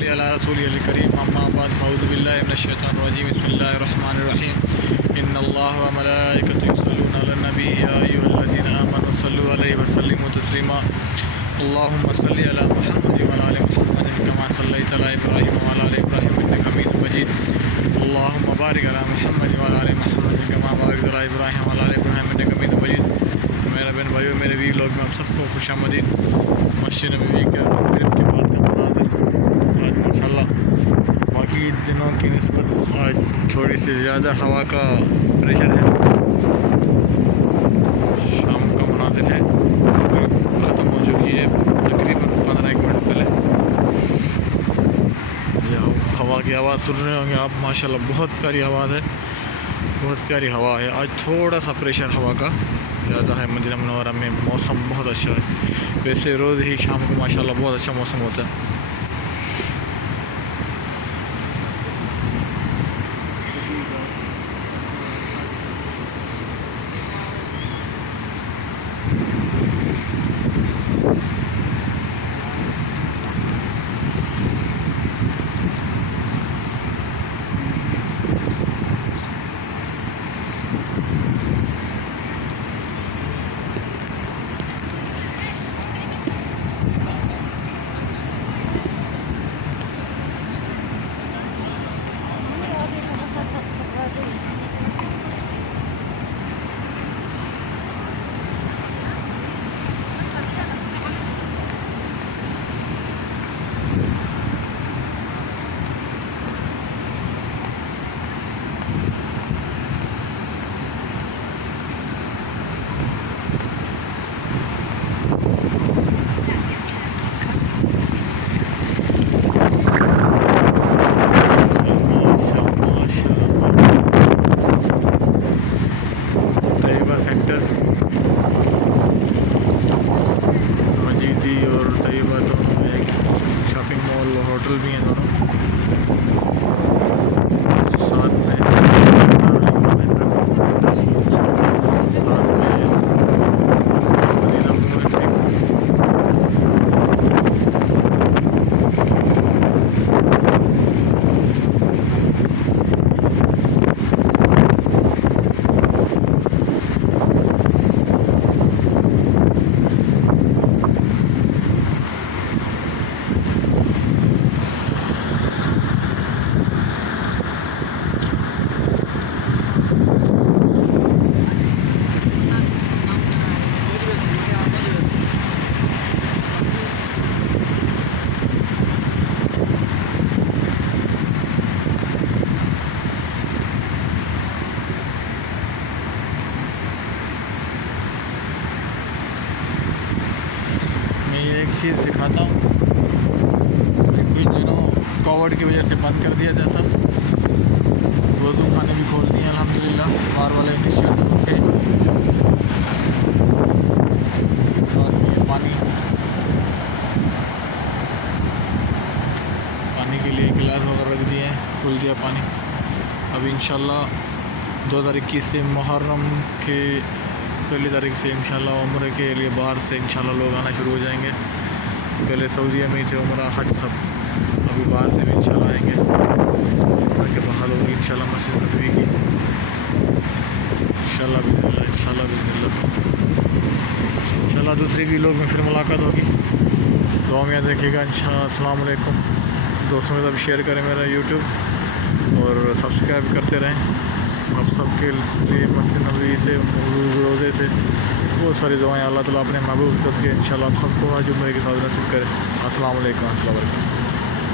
सल्ली अला रसूलिल करीम अम्मा बाद अऊज़ु बिल्लाहि मिनश शैतानिर रजीम बिस्मिल्लाहिर रहमानिर रहीम इन्नल्लाह व मलाइकतहु युसल्लूना अलन नबी या अय्युहल्लज़ीना आमनू सल्लु अलैहि व सल्लिमू तस्लीमा अल्लाहुम्मा सल्लि अला मुहम्मद व अला आलि मुहम्मद कमा सल्लैता अला इब्राहीम व अला आलि इब्राहीम इन्नका हमीदुम मजीद अल्लाहुम्मा बारिक अला मुहम्मद व अला आलि मुहम्मद कमा बारकता अला इब्राहीम व अला आलि इब्राहीम इन्नका हमीदुम मजीद। मेरा बहन भाइयों, मेरे वीर लोग में आप सबको खुशामदीद। मस्जिद नबवी के मगरिब के बाद का मनाज़िर आज माशाल्लाह बाकी दिनों की निस्बत आज थोड़ी सी ज़्यादा हवा का प्रेशर है। शाम का मनाज़िर है, ख़त्म हो चुकी है तकरीबन 15 मिनट पहले। हवा की आवाज़ सुन रहे होंगे आप, माशाल्लाह बहुत प्यारी आवाज़ है, बहुत प्यारी हवा है। आज थोड़ा सा प्रेशर हवा का ज़्यादा है। मदीना मुनव्वरा में मौसम बहुत अच्छा है, वैसे रोज़ ही शाम को माशाल्लाह बहुत अच्छा मौसम होता है। मजीदी और तैयबा दोनों में एक शॉपिंग मॉल और होटल भी हैं दोनों साथ में। मदीना मुनव्वरा में एक चीज़ दिखाता हूँ। कुछ दिनों कोविड की वजह से बंद कर दिया जाता, वज़ू खाने भी खोल दिए अल्हम्दुलिल्लाह। बाहर वाले इनिशिएटिव के साथ में पानी के लिए गिलास वगैरह रख दिए हैं, खुल दिया पानी। अब इंशाल्लाह 2021 से मुहर्रम के पहली तारीख से इंशाल्लाह उम्र के लिए बाहर से इंशाल्लाह लोग आना शुरू हो जाएंगे। पहले सऊदीया में ही थे उम्र हज सब, अभी बाहर से भी इंशाल्लाह आएंगे। उम्र के बाहर होगी इंशाल्लाह मस्जिद नबवी की इंशाल्लाह इंशाल्लाह दूसरे भी लोग में फिर मुलाकात होगी। दुआ में याद रखिएगा इंशाल्लाह। अस्सलाम वालेकुम। दोस्तों के साथ शेयर करें मेरा यूट्यूब और सब्सक्राइब करते रहें। आप सबके लिए मस्जिद नबवी से रोज़े से बहुत सारी दुआएं अल्लाह ताला अपने महबूब करके इंशाल्लाह आप सबको आज उम्र के साथ नसीब करें। अस्सलाम वालेकुम।